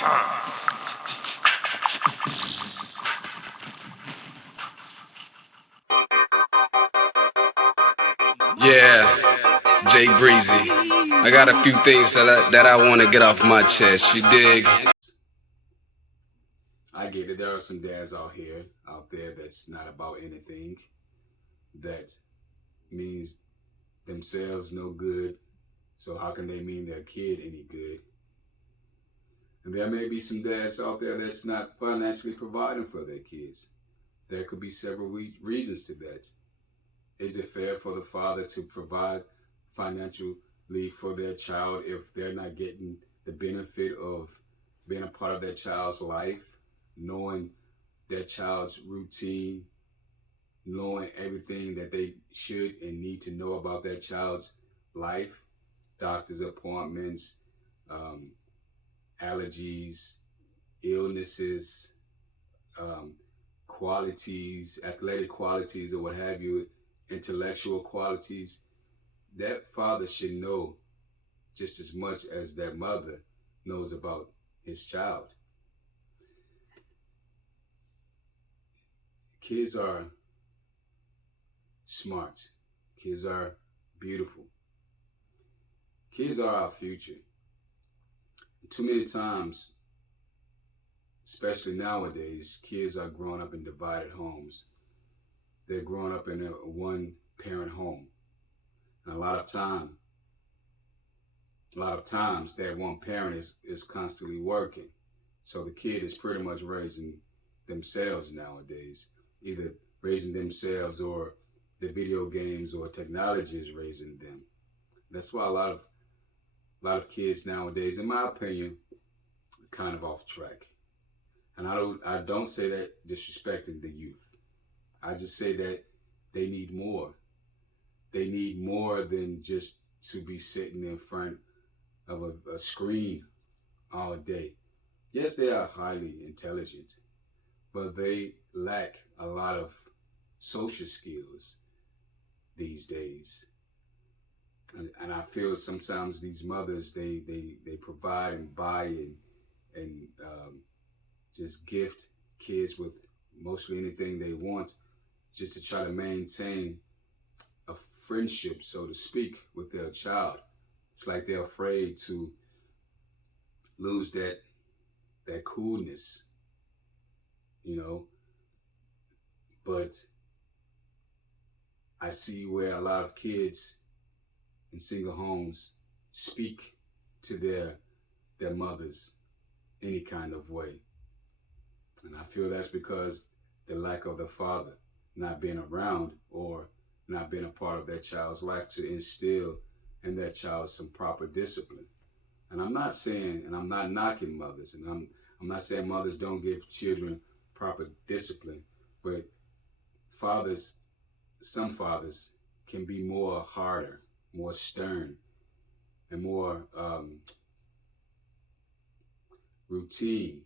Yeah, Jay Breezy. I got a few things that I want to get off my chest. You dig? I get it. There are some dads out there that's not about anything, that means themselves no good. So how can they mean their kid any good? And there may be some dads out there that's not financially providing for their kids. There could be several reasons to that. Is it fair for the father to provide financially for their child if they're not getting the benefit of being a part of their child's life, knowing their child's routine, knowing everything that they should and need to know about their child's life, doctor's appointments, um, allergies, illnesses, um, qualities, athletic qualities, or what have you, intellectual qualities? That father should know just as much as that mother knows about his child. Kids are smart. Kids are beautiful. Kids are our future. Too many times, especially nowadays, kids are growing up in divided homes. They're growing up in a one-parent home. And a lot of times that one parent is constantly working. So the kid is pretty much raising themselves nowadays, either raising themselves or the video games or technology is raising them. That's why a lot of kids nowadays, in my opinion, are kind of off track. And I don't say that disrespecting the youth. I just say that they need more. They need more than just to be sitting in front of a screen all day. Yes, they are highly intelligent, but they lack a lot of social skills these days. And I feel sometimes these mothers, they provide and buy and just gift kids with mostly anything they want just to try to maintain a friendship, so to speak, with their child. It's like they're afraid to lose that coolness, you know. But I see where a lot of kids in single homes speak to their mothers any kind of way. And I feel that's because the lack of the father not being around or not being a part of that child's life to instill in that child some proper discipline. And I'm not saying, and I'm not knocking mothers, and I'm not saying mothers don't give children proper discipline, but fathers, some fathers can be more harder, more stern, and more routine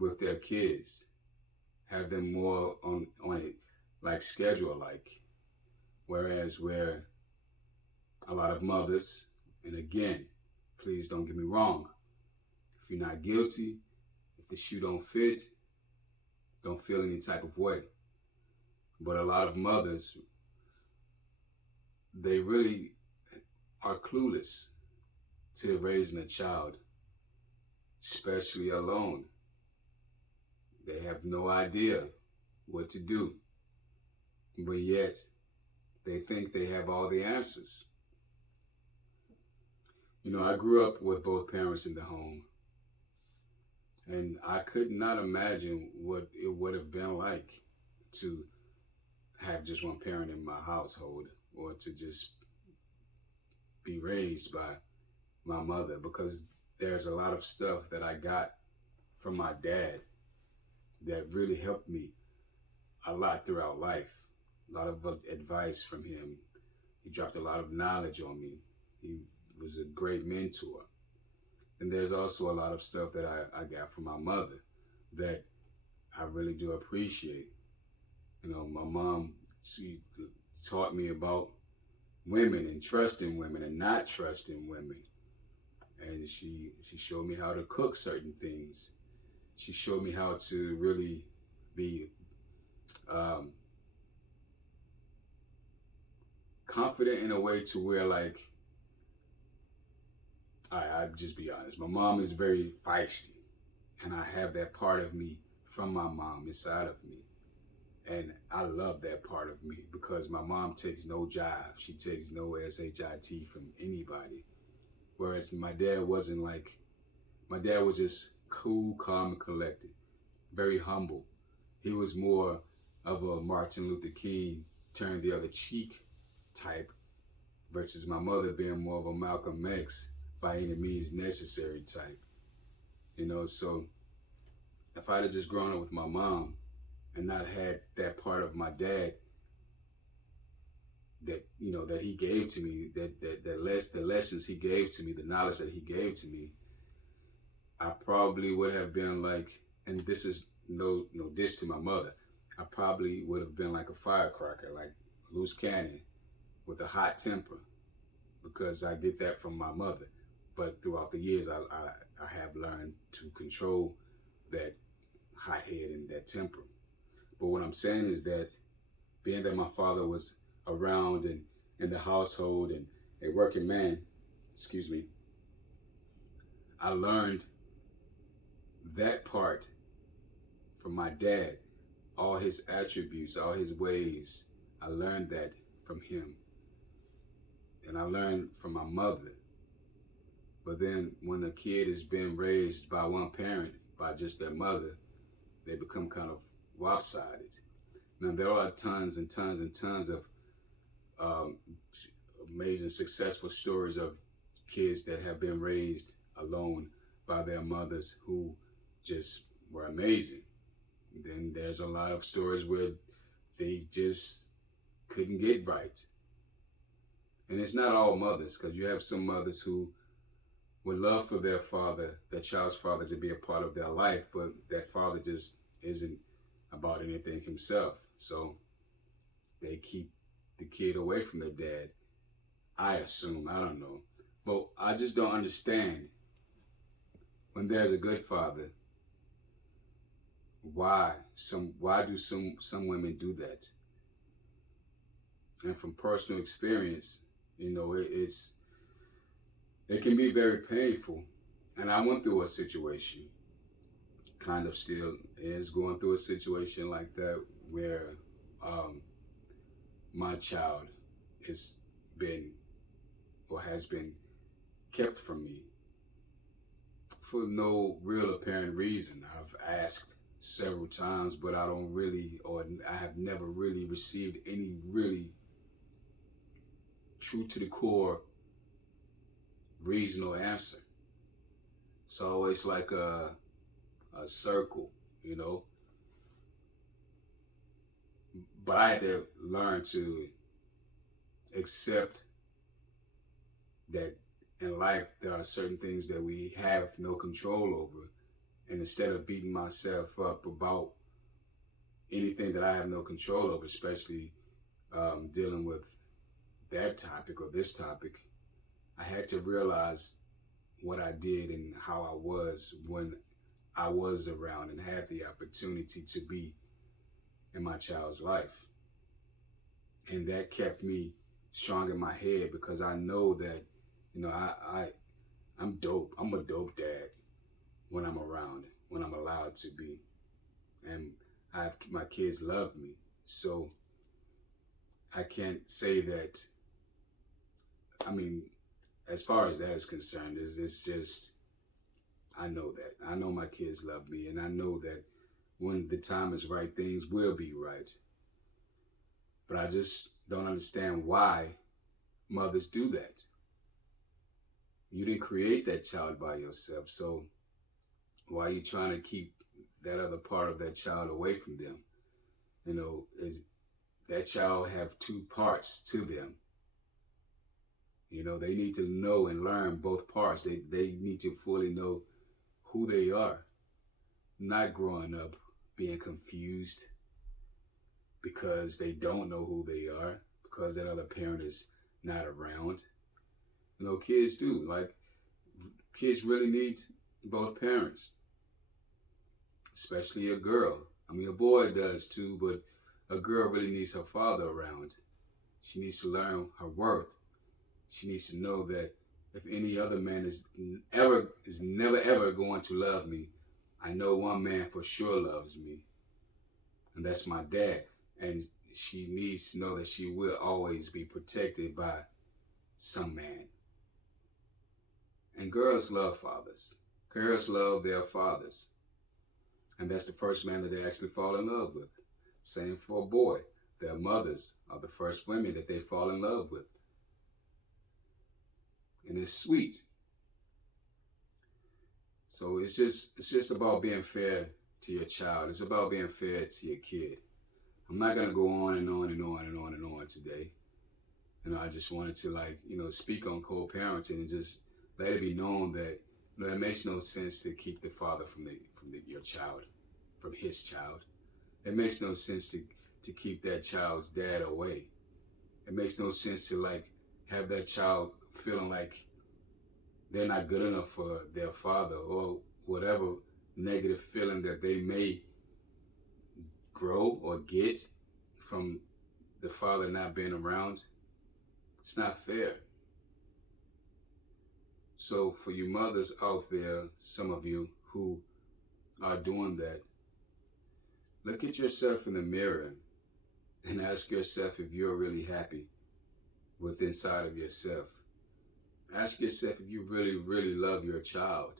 with their kids, have them more on it like schedule like. Whereas where a lot of mothers, and again, please don't get me wrong, if you're not guilty, if the shoe don't fit, don't feel any type of way. But a lot of mothers, they really are clueless to raising a child, especially alone. They have no idea what to do, but yet they think they have all the answers. You know, I grew up with both parents in the home, and I could not imagine what it would have been like to have just one parent in my household or to just be raised by my mother, because there's a lot of stuff that I got from my dad that really helped me a lot throughout life. A lot of advice from him. He dropped a lot of knowledge on me. He was a great mentor. And there's also a lot of stuff that I got from my mother that I really do appreciate. You know, my mom, she taught me about women and trusting women and not trusting women. and she showed me how to cook certain things. She showed me how to really be um, confident in a way to where, like, I'll just be honest. My mom is very feisty, and I have that part of me from my mom inside of me. And I love that part of me because my mom takes no jive. She takes no SHIT from anybody. Whereas my dad wasn't like, my dad was just cool, calm, and collected, very humble. He was more of a Martin Luther King, turn the other cheek type, versus my mother being more of a Malcolm X, by any means necessary type. So if I'd have just grown up with my mom and not had that part of my dad that that he gave to me, the lessons he gave to me, the knowledge that he gave to me, I probably would have been like, and this is no diss to my mother, I probably would have been like a firecracker, like loose cannon with a hot temper, because I get that from my mother. But throughout the years, I have learned to control that hot head and that temper. But what I'm saying is that being that my father was around and in the household and a working man, excuse me, I learned that part from my dad, all his attributes, all his ways. I learned that from him. And I learned from my mother. But then when a kid is being raised by one parent, by just their mother, they become kind of lopsided. Now, there are tons and tons and tons of um, amazing, successful stories of kids that have been raised alone by their mothers who just were amazing. Then there's a lot of stories where they just couldn't get right. And it's not all mothers, because you have some mothers who would love for their father, their child's father, to be a part of their life, but that father just isn't about anything himself. So they keep the kid away from their dad. I assume, I don't know. But I just don't understand, when there's a good father, why do some women do that? And from personal experience, it can be very painful. And I went through a situation, kind of still is going through a situation like that, where my child has been kept from me for no real apparent reason. I've asked several times, but I have never really received any really true to the core reasonable answer. So it's like a circle, But I had to learn to accept that in life there are certain things that we have no control over. And instead of beating myself up about anything that I have no control over, especially dealing with that topic or this topic, I had to realize what I did and how I was when I was around and had the opportunity to be in my child's life. And that kept me strong in my head, because I know that, I'm dope. I'm a dope dad when I'm around, when I'm allowed to be. And my kids love me. So I can't say that, as far as that is concerned, it's just, I know that. I know my kids love me, and I know that when the time is right, things will be right. But I just don't understand why mothers do that. You didn't create that child by yourself, so why are you trying to keep that other part of that child away from them? Is that child have two parts to them? They need to know and learn both parts. They need to fully know who they are, not growing up being confused because they don't know who they are, because that other parent is not around. Kids do. Like, kids really need both parents, especially a girl. I mean, a boy does too, but a girl really needs her father around. She needs to learn her worth. She needs to know that if any other man is never ever going to love me, I know one man for sure loves me, and that's my dad. And she needs to know that she will always be protected by some man. And girls love fathers. Girls love their fathers. And that's the first man that they actually fall in love with. Same for a boy. Their mothers are the first women that they fall in love with. And it's sweet. So it's just about being fair to your child. It's about being fair to your kid. I'm not gonna go on and on and on and on and on today. I just wanted to speak on co-parenting and just let it be known that it makes no sense to keep the father from your child, from his child. It makes no sense to keep that child's dad away. It makes no sense to have that child feeling like they're not good enough for their father, or whatever negative feeling that they may grow or get from the father not being around. It's not fair. So for you mothers out there, some of you who are doing that, look at yourself in the mirror and ask yourself if you're really happy with inside of yourself. Ask yourself if you really, really love your child.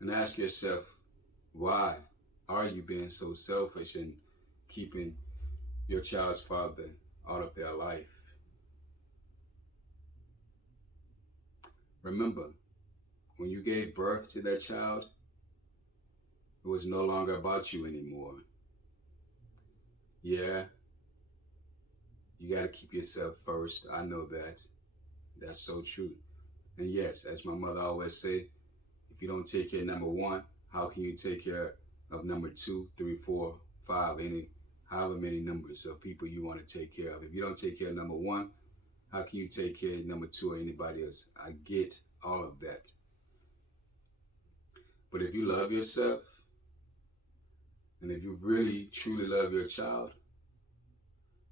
And ask yourself, why are you being so selfish and keeping your child's father out of their life? Remember, when you gave birth to that child, it was no longer about you anymore. Yeah, you got to keep yourself first. I know that. That's so true. And yes, as my mother always say, if you don't take care of number one, how can you take care of number 2, 3, 4, 5, however many numbers of people you want to take care of? If you don't take care of number one, how can you take care of number 2 or anybody else? I get all of that. But if you love yourself, and if you really, truly love your child,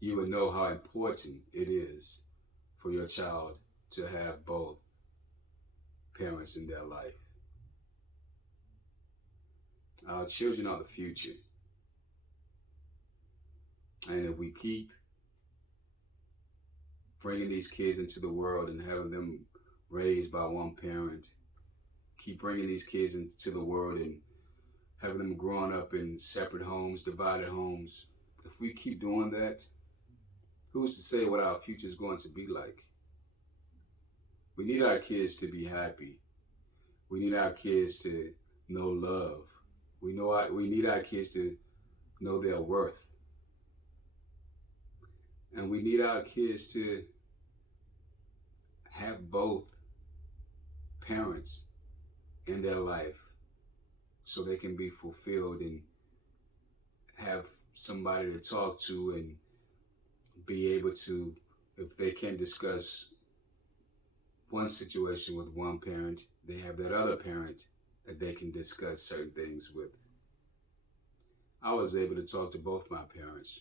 you would know how important it is for your child to have both parents in their life. Our children are the future. And if we keep bringing these kids into the world and having them raised by one parent, keep bringing these kids into the world and having them growing up in separate homes, divided homes, if we keep doing that, who's to say what our future is going to be like? We need our kids to be happy. We need our kids to know love. We need our kids to know their worth. And we need our kids to have both parents in their life so they can be fulfilled and have somebody to talk to and be able to, if they can discuss one situation with one parent, they have that other parent that they can discuss certain things with. I was able to talk to both my parents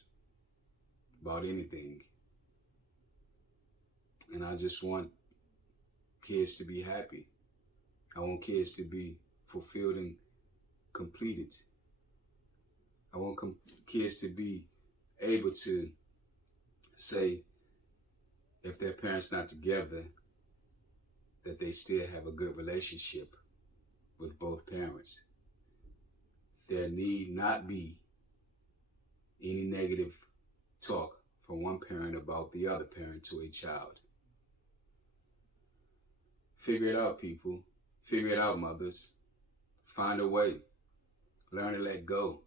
about anything. And I just want kids to be happy. I want kids to be fulfilled and completed. I want kids to be able to say, if their parents not together, that they still have a good relationship with both parents. There need not be any negative talk from one parent about the other parent to a child. Figure it out, people. Figure it out, mothers. Find a way. Learn to let go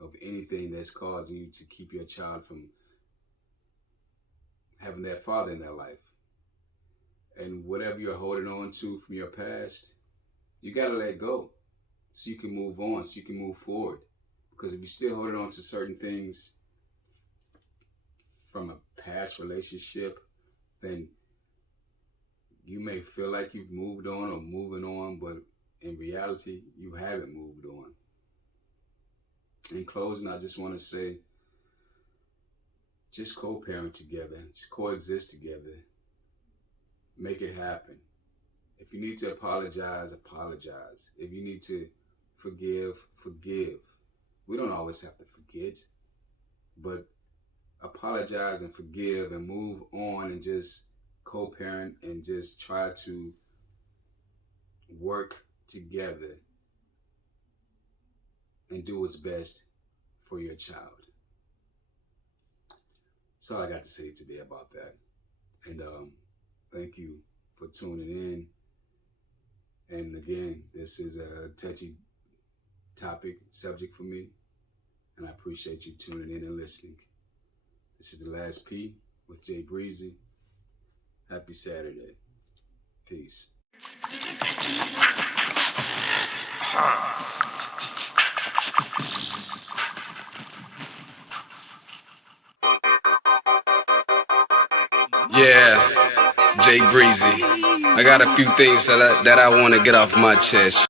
of anything that's causing you to keep your child from having their father in their life. And whatever you're holding on to from your past, you got to let go so you can move on, so you can move forward. Because if you're still holding on to certain things from a past relationship, then You may feel like you've moved on or moving on, but in reality, you haven't moved on. In closing, I just want to say, just co-parent together, just coexist together, make it happen. If you need to apologize, apologize. If you need to forgive, forgive. We don't always have to forget, but apologize and forgive and move on and just co-parent and just try to work together and do what's best for your child. That's all I got to say today about that. And thank you for tuning in. And again, this is a touchy topic, subject for me. And I appreciate you tuning in and listening. This is The Last P with Jay Breezy. Happy Saturday. Peace. Yeah, Jay Breezy. I got a few things that I want to get off my chest.